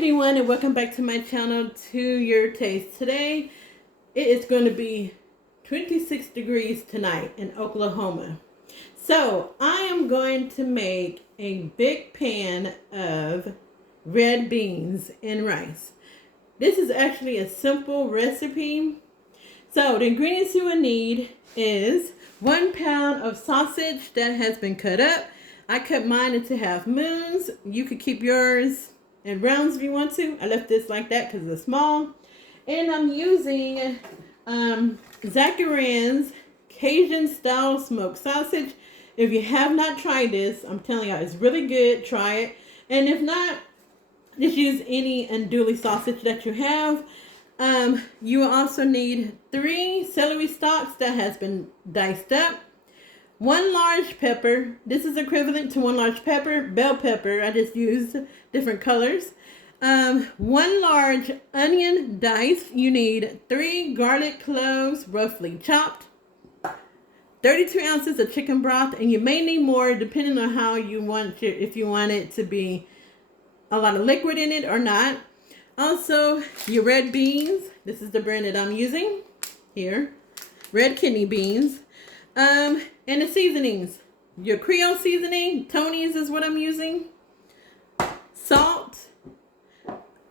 everyone, and welcome back to my channel, To Your Taste. Today it is going to be 26 degrees tonight in Oklahoma. So I am going to make a big pan of red beans and rice. This is actually a simple recipe. So the ingredients you will need is 1 pound of sausage that has been cut up. I cut mine into half moons. You could keep yours in rounds if you want to. I left this like that because it's small. And I'm using Zacharan's Cajun style smoked sausage. If you have not tried this, I'm telling you, it's really good. Try it. And if not, just use any andouille sausage that you have. You will also need 3 celery stalks that has been diced up. 1 large pepper. This is equivalent to 1 large pepper. Bell pepper. I just used different colors. 1 large onion diced. You need 3 garlic cloves roughly chopped. 32 ounces of chicken broth, and you may need more depending on how you want your, if you want it to be a lot of liquid in it or not. Also, your red beans. This is the brand that I'm using here. Red kidney beans. And the seasonings. Your Creole seasoning, Tony's is what I'm using. Salt,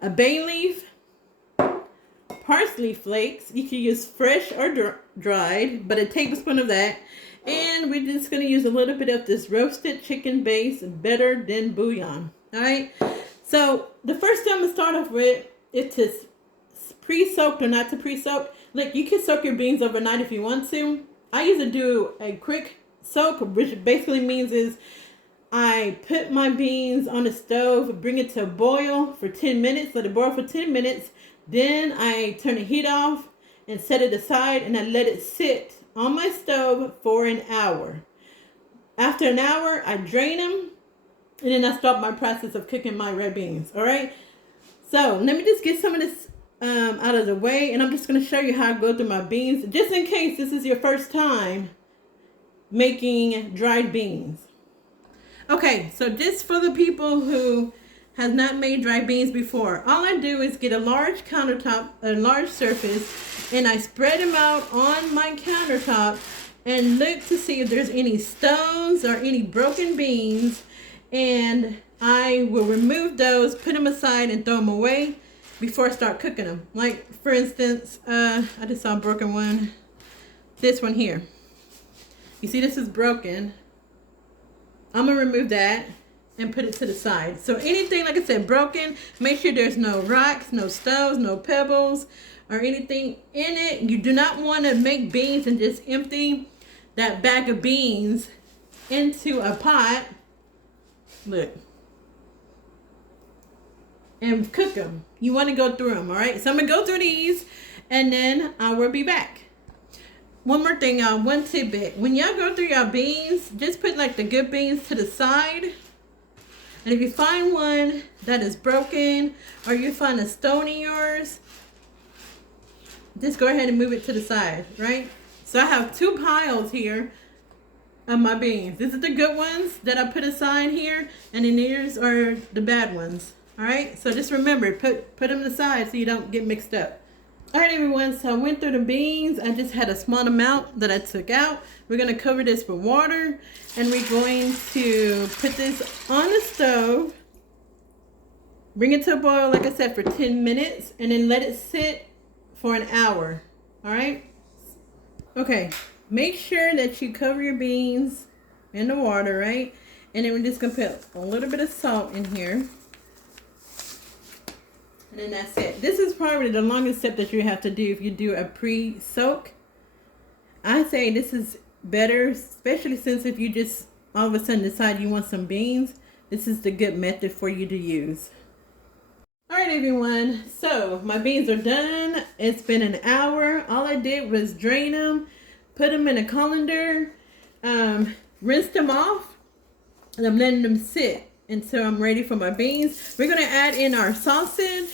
a bay leaf, parsley flakes. You can use fresh or dried, but a tablespoon of that. And we're just going to use a little bit of this roasted chicken base, better than bouillon. All right. So the first thing I'm going to start off with is to pre-soaked or not to pre-soak. Look, you can soak your beans overnight if you want to. I usually do a quick soak, which basically means is I put my beans on the stove, bring it to a boil for 10 minutes, let it boil for 10 minutes. Then I turn the heat off and set it aside, and I let it sit on my stove for an hour. After an hour, I drain them, and then I start my process of cooking my red beans. All right. So let me just get some of this out of the way, and I'm just going to show you how I go through my beans, just in case this is your first time making dried beans. Okay, so just for the people who has not made dried beans before, all I do is get a large countertop, a large surface, and I spread them out on my countertop and look to see if there's any stones or any broken beans, and I will remove those, put them aside, and throw them away before I start cooking them. Like, for instance, I just saw a broken one. This one here. You see this is broken. I'm going to remove that and put it to the side. So anything, like I said, broken, make sure there's no rocks, no stones, no pebbles, or anything in it. You do not want to make beans and just empty that bag of beans into a pot. Look. And cook them. You want to go through them, all right? So I'm going to go through these, and then I will be back. One more thing, one tidbit. When y'all go through your beans, just put like the good beans to the side. And if you find one that is broken, or you find a stone in yours, just go ahead and move it to the side, right? So I have 2 piles here of my beans. These are the good ones that I put aside here, and then these are the bad ones. All right, so just remember, put them aside so you don't get mixed up. All right, everyone, so I went through the beans. I just had a small amount that I took out. We're going to cover this with water, and we're going to put this on the stove, bring it to a boil, like I said, for 10 minutes, and then let it sit for an hour. All right? Okay, make sure that you cover your beans in the water, right? And then we're just going to put a little bit of salt in here. And then that's it. This is probably the longest step that you have to do if you do a pre-soak. I say this is better, especially since if you just all of a sudden decide you want some beans, this is the good method for you to use. All right, everyone. So my beans are done. It's been an hour. All I did was drain them, put them in a colander, rinse them off, and I'm letting them sit until I'm ready for my beans. We're going to add in our sausage,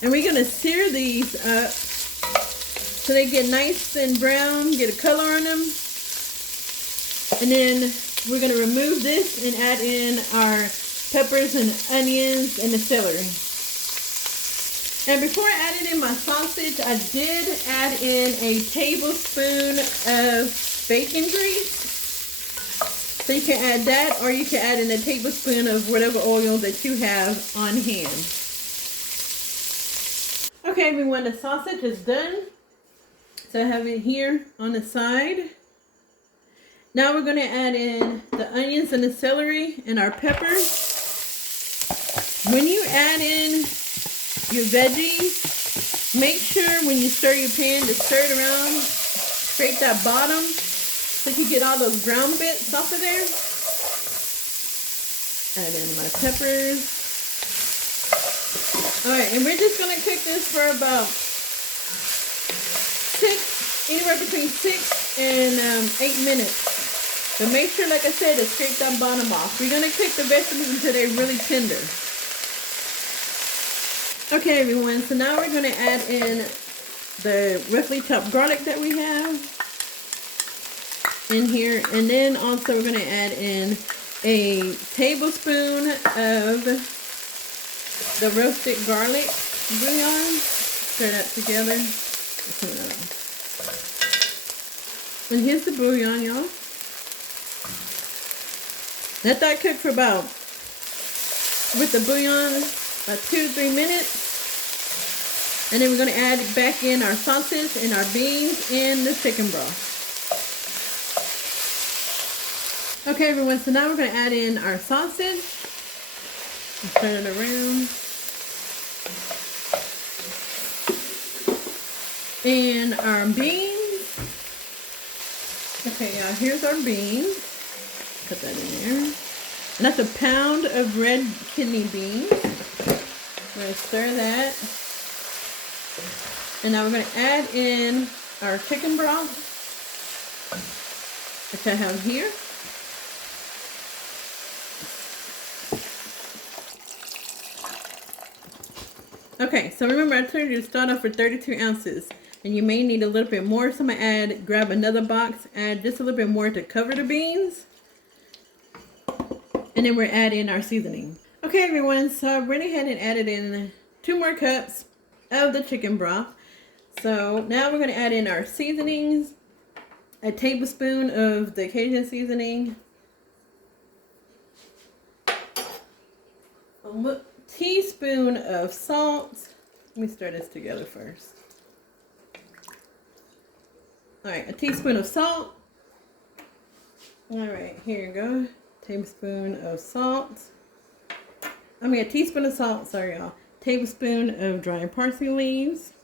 and we're going to sear these up so they get nice and brown, get a color on them. And then we're going to remove this and add in our peppers and onions and the celery. And before I added in my sausage, I did add in a tablespoon of bacon grease. So you can add that, or you can add in a tablespoon of whatever oil that you have on hand. Okay, everyone, the sausage is done. So I have it here on the side. Now we're going to add in the onions and the celery and our peppers. When you add in your veggies, make sure when you stir your pan to stir it around, scrape that bottom so you get all those brown bits off of there. Add in my peppers. Alright, and we're just going to cook this for about anywhere between 6 and 8 minutes. But make sure, like I said, to scrape that bottom off. We're going to cook the vegetables until they're really tender. Okay, everyone, so now we're going to add in the roughly chopped garlic that we have in here. And then also we're going to add in a tablespoon of the roasted garlic bouillon. Stir that together. And here's the bouillon, y'all. Let that cook for about, with the bouillon, about 2 to 3 minutes. And then we're going to add back in our sausage and our beans and the chicken broth. Okay, everyone, so now we're going to add in our sausage. Turn it around. And our beans. Okay, y'all, here's our beans. Put that in there. And that's a pound of red kidney beans. We're going to stir that. And now we're going to add in our chicken broth, which I have here. Okay, so remember I told you to start off with 32 ounces. And you may need a little bit more. So I'm going to grab another box, add just a little bit more to cover the beans. And then we're adding our seasoning. Okay, everyone, so I went ahead and added in 2 more cups of the chicken broth. So now we're going to add in our seasonings. A tablespoon of the Cajun seasoning. A teaspoon of salt. Let me stir this together first. Alright, a teaspoon of salt. Alright, here you go. Tablespoon of salt. A teaspoon of salt, sorry y'all. Tablespoon of dried parsley leaves.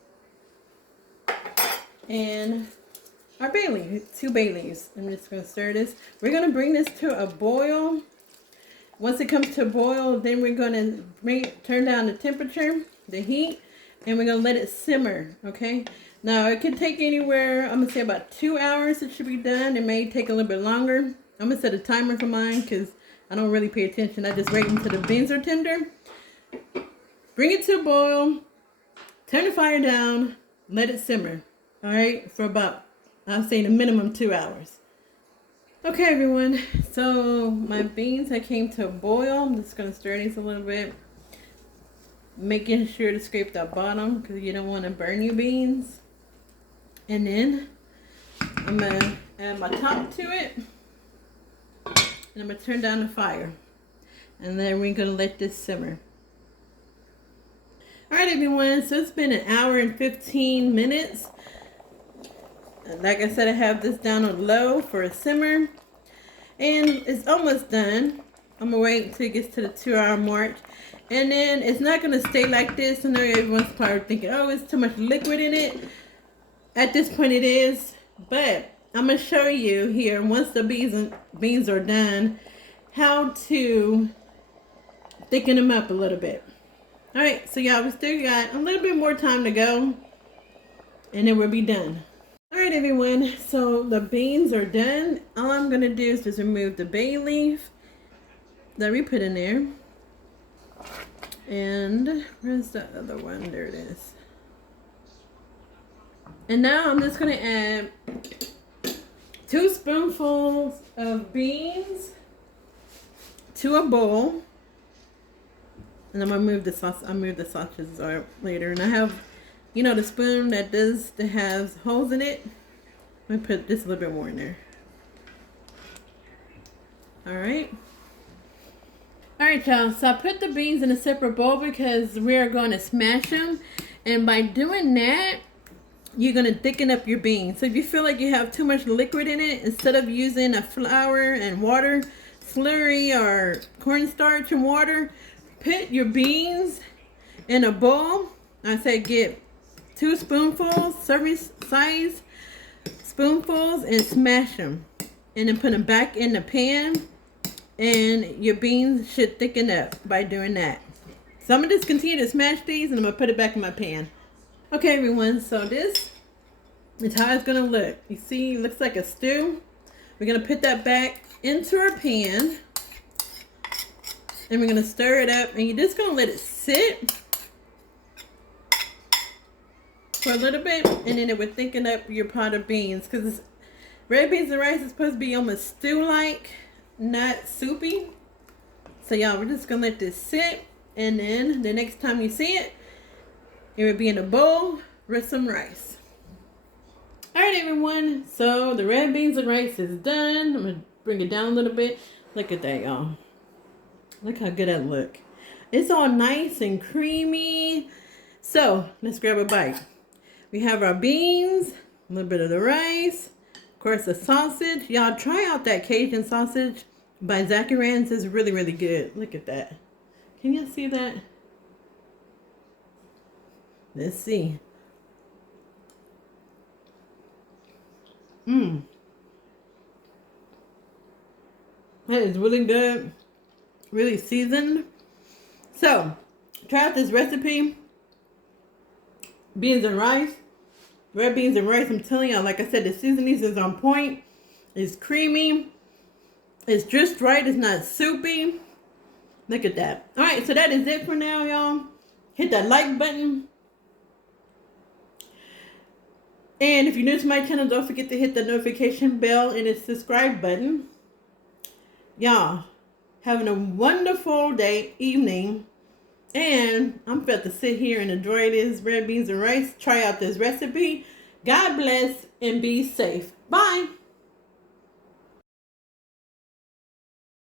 And our bay leaves, 2 bay leaves. I'm just going to stir this. We're going to bring this to a boil. Once it comes to a boil, then we're going to turn down the temperature, the heat, and we're going to let it simmer, okay? Now, it could take anywhere, I'm going to say about 2 hours it should be done. It may take a little bit longer. I'm going to set a timer for mine because I don't really pay attention. I just wait until the beans are tender. Bring it to a boil. Turn the fire down. Let it simmer. All right, for about, I'm saying a minimum 2 hours. Okay, everyone. So my beans, I came to a boil. I'm just going to stir these a little bit. Making sure to scrape that bottom because you don't want to burn your beans. And then I'm going to add my top to it. And I'm going to turn down the fire. And then we're going to let this simmer. Alright, everyone. So it's been 1 hour and 15 minutes. Like I said, I have this down on low for a simmer. And it's almost done. I'm going to wait until it gets to the 2-hour mark. And then it's not going to stay like this. I know everyone's probably thinking, oh, it's too much liquid in it. At this point it is. But I'm going to show you here, once the beans are done, how to thicken them up a little bit. Alright, so y'all, we still got a little bit more time to go. And then we'll be done. Alright, everyone, so the beans are done. All I'm going to do is just remove the bay leaf that we put in there. And where's the other one? There it is. And now I'm just going to add 2 spoonfuls of beans to a bowl. And I'm gonna move the sauce. I'll move the sausages later. And I have, you know, the spoon that has holes in it. I'm gonna put just a little bit more in there. All right. All right, y'all. So I put the beans in a separate bowl because we are going to smash them. And by doing that, you're going to thicken up your beans. So if you feel like you have too much liquid in it, instead of using a flour and water, slurry or cornstarch and water, put your beans in a bowl. I say get 2 spoonfuls, serving size spoonfuls, and smash them. And then put them back in the pan. And your beans should thicken up by doing that. So I'm going to just continue to smash these and I'm going to put it back in my pan. Okay, everyone, so this is how it's going to look. You see, it looks like a stew. We're going to put that back into our pan. And we're going to stir it up. And you're just going to let it sit for a little bit. And then it will thicken up your pot of beans. Because red beans and rice is supposed to be almost stew-like, not soupy. So y'all, we're just gonna let this sit, and then the next time you see it, it will be in a bowl with some rice. All right, everyone, so the red beans and rice is done. I'm gonna bring it down a little bit. Look at that, y'all. Look how good that look. It's all nice and creamy. So let's grab a bite. We have our beans, a little bit of the rice, of course, the sausage. Y'all try out that Cajun sausage by Zacharan's. Is really, really good. Look at that. Can you see that? Let's see. That is really good. Really seasoned. So, try out this recipe. Beans and rice. Red beans and rice, I'm telling y'all, like I said, the seasonings is on point. It's creamy. It's just right. It's not soupy. Look at that. All right, so that is it for now, y'all. Hit that like button. And if you're new to my channel, don't forget to hit the notification bell and the subscribe button. Y'all, having a wonderful day, evening. And I'm about to sit here and enjoy this red beans and rice. Try out this recipe. God bless and be safe. Bye.